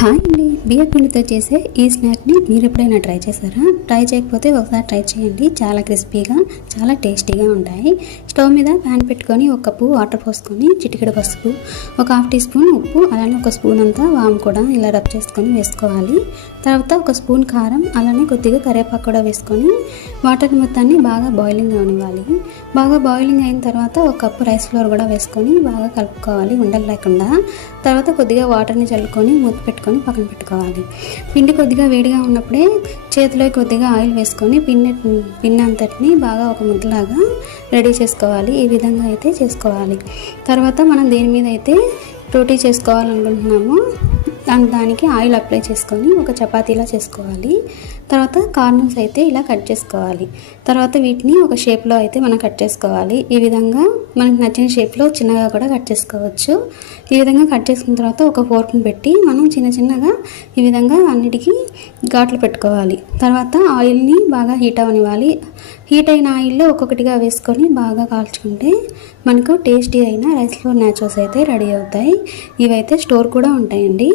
Hi అండి, బియ్యం పిండితో చేసే ఈ స్నాక్ని మీరు ఎప్పుడైనా ట్రై చేశారా? ట్రై చేయకపోతే ఒకసారి ట్రై చేయండి. చాలా క్రిస్పీగా, చాలా టేస్టీగా ఉంటాయి. స్టవ్ మీద ప్యాన్ పెట్టుకొని ఒక కప్పు వాటర్ పోసుకొని చిటికెడు పసుపు, ఒక హాఫ్ టీ స్పూన్ ఉప్పు, అలానే ఒక స్పూన్ అంతా వాము కూడా ఇలా రబ్ చేసుకొని వేసుకోవాలి. తర్వాత ఒక స్పూన్ కారం, అలానే కొద్దిగా కరివేపాకు కూడా వేసుకొని వాటర్ మొత్తాన్ని బాగా బాయిలింగ్ అవనివ్వాలి. బాగా బాయిలింగ్ అయిన తర్వాత ఒక కప్పు రైస్ ఫ్లోర్ కూడా వేసుకొని బాగా కలుపుకోవాలి ఉండలు లేకుండా. తర్వాత కొద్దిగా వాటర్ని చల్లుకొని మూత పెట్టుకొని పక్కన పెట్టుకోవాలి. పిండి కొద్దిగా వేడిగా ఉన్నప్పుడే చేతిలో కొద్దిగా ఆయిల్ వేసుకొని పిండి అంతటిని బాగా ఒక ముద్దలాగా రెడీ చేసుకోవాలి. ఈ విధంగా అయితే చేసుకోవాలి. తర్వాత మనం దేని మీద అయితే రోటీ చేసుకోవాలనుకుంటున్నామో దానికి ఆయిల్ అప్లై చేసుకొని ఒక చపాతీలా చేసుకోవాలి. తర్వాత కార్నర్స్ అయితే ఇలా కట్ చేసుకోవాలి. తర్వాత వీటిని ఒక షేప్లో అయితే మనం కట్ చేసుకోవాలి. ఈ విధంగా మనకు నచ్చిన షేప్లో చిన్నగా కూడా కట్ చేసుకోవచ్చు. ఈ విధంగా కట్ చేసుకున్న తర్వాత ఒక ఫోర్క్ని పెట్టి మనం చిన్నగా ఈ విధంగా అన్నిటికీ ఘాట్లు పెట్టుకోవాలి. తర్వాత ఆయిల్ని బాగా హీట్ అవనివ్వాలి. హీట్ అయిన ఆయిల్లో ఒక్కొక్కటిగా వేసుకొని బాగా కాల్చుకుంటే మనకు టేస్టీ అయిన రైస్ ఫ్లోర్ నాచోస్ అయితే రెడీ అవుతాయి. ఇవైతే స్టోర్ కూడా ఉంటాయండి.